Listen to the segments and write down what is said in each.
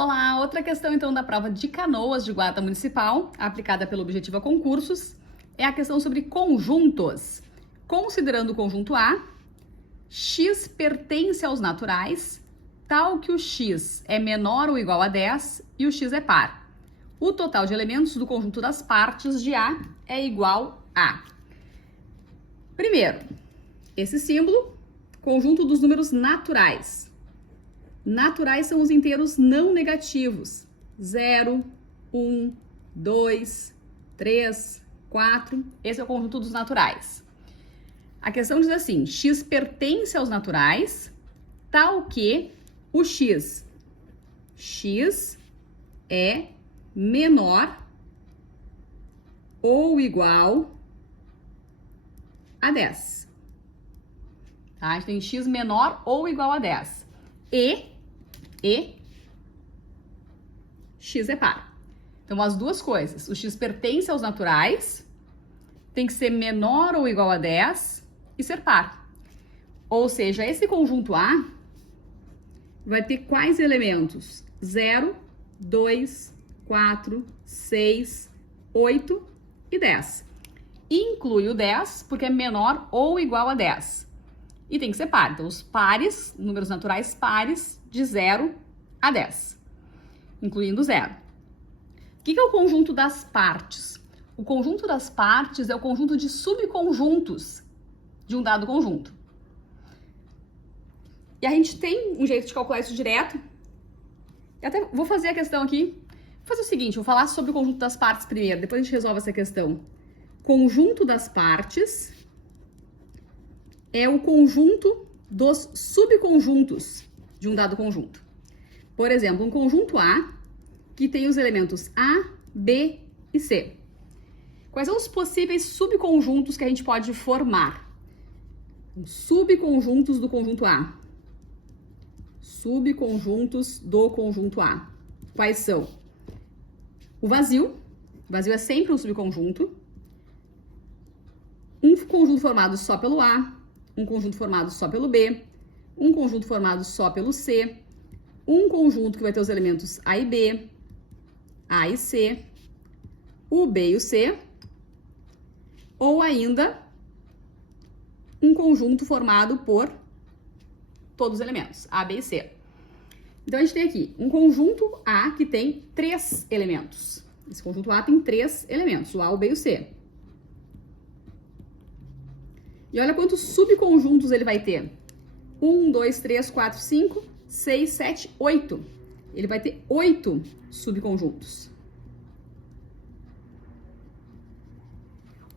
Olá, outra questão então da prova de Canoas de Guarda Municipal, aplicada pelo Objetiva Concursos, é a questão sobre conjuntos. Considerando o conjunto A, x pertence aos naturais, tal que o x é menor ou igual a 10 e o x é par. O total de elementos do conjunto das partes de A é igual a... Primeiro, esse símbolo, conjunto dos números naturais. Naturais são os inteiros não negativos. 0, 1, 2, 3, 4. Esse é o conjunto dos naturais. A questão diz assim, x pertence aos naturais, tal que o x é menor ou igual a 10. Tá? A gente tem x menor ou igual a 10. E x é par. Então, as duas coisas. O x pertence aos naturais, tem que ser menor ou igual a 10 e ser par. Ou seja, esse conjunto A vai ter quais elementos? 0, 2, 4, 6, 8 e 10. Inclui o 10 porque é menor ou igual a 10. E tem que ser par. Então, os pares, números naturais pares, de 0 a 10, incluindo 0. O que é o conjunto das partes? O conjunto das partes é o conjunto de subconjuntos de um dado conjunto. E a gente tem um jeito de calcular isso direto. Eu até vou fazer a questão aqui. Vou fazer o seguinte, vou falar sobre o conjunto das partes primeiro, depois a gente resolve essa questão. Conjunto das partes é o conjunto dos subconjuntos de um dado conjunto. Por exemplo, um conjunto A que tem os elementos A, B e C. Quais são os possíveis subconjuntos que a gente pode formar? Subconjuntos do conjunto A. Subconjuntos do conjunto A. Quais são? O vazio. O vazio é sempre um subconjunto. Um conjunto formado só pelo A. Um conjunto formado só pelo B. Um conjunto formado só pelo C. Um conjunto que vai ter os elementos A e B, A e C, o B e o C, ou ainda um conjunto formado por todos os elementos, A, B e C. Então, a gente tem aqui um conjunto A que tem 3 elementos. Esse conjunto A tem 3 elementos, o A, o B e o C. E olha quantos subconjuntos ele vai ter. 1, 2, 3, 4, 5, 6, 7, 8. Ele vai ter 8 subconjuntos.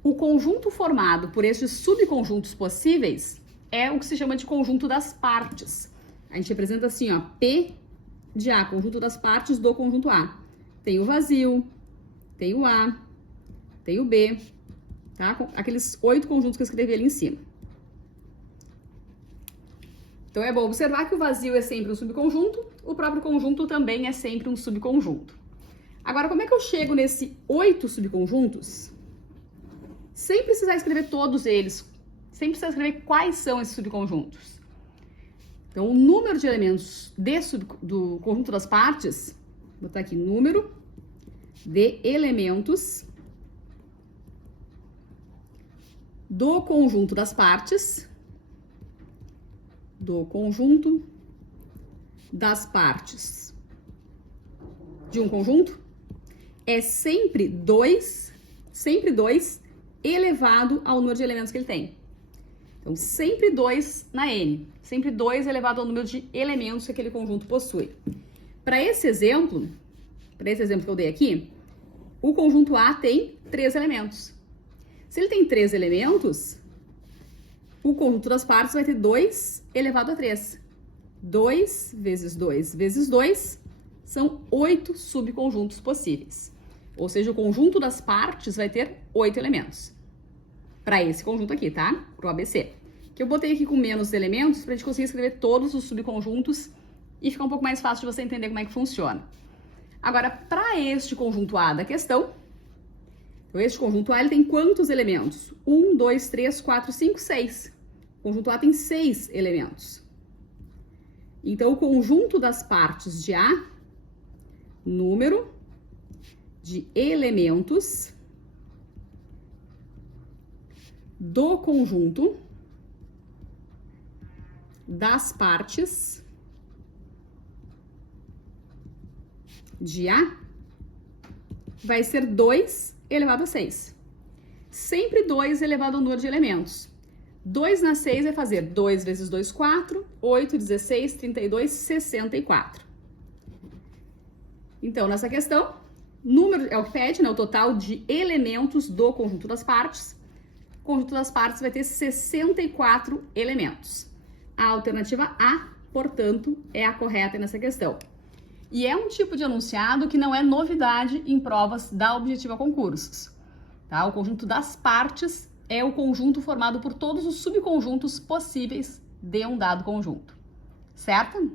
O conjunto formado por esses subconjuntos possíveis é o que se chama de conjunto das partes. A gente representa assim, ó, P de A, conjunto das partes do conjunto A. Tem o vazio, tem o A, tem o B, tá? Aqueles 8 conjuntos que eu escrevi ali em cima. Então, é bom observar que o vazio é sempre um subconjunto, o próprio conjunto também é sempre um subconjunto. Agora, como é que eu chego nesse 8 subconjuntos? Sem precisar escrever todos eles, sem precisar escrever quais são esses subconjuntos. Então, o número de elementos do conjunto das partes, vou botar aqui, número de elementos do conjunto das partes, do conjunto das partes de um conjunto é sempre 2 elevado ao número de elementos que ele tem. Então, sempre 2 na N, sempre 2 elevado ao número de elementos que aquele conjunto possui. Para esse exemplo que eu dei aqui, o conjunto A tem 3 elementos. Se ele tem 3 elementos, o conjunto das partes vai ter 2 elevado a 3. 2 vezes 2 vezes 2 são 8 subconjuntos possíveis. Ou seja, o conjunto das partes vai ter 8 elementos. Para esse conjunto aqui, tá? Para o ABC. Que eu botei aqui com menos elementos para a gente conseguir escrever todos os subconjuntos e ficar um pouco mais fácil de você entender como é que funciona. Agora, para este conjunto A da questão, então, este conjunto A ele tem quantos elementos? 1, 2, 3, 4, 5, 6. O conjunto A tem 6 elementos. Então, o conjunto das partes de A número de elementos do conjunto das partes de A vai ser 2 elevado a 6. Sempre 2 elevado ao número de elementos. 2 na 6 vai fazer 2 vezes 2, 4, 8, 16, 32, 64. Então, nessa questão, número é o que pede, né? O total de elementos do conjunto das partes. O conjunto das partes vai ter 64 elementos. A alternativa A, portanto, é a correta nessa questão. E é um tipo de enunciado que não é novidade em provas da Objetiva Concursos. Tá? O conjunto das partes é o conjunto formado por todos os subconjuntos possíveis de um dado conjunto. Certo?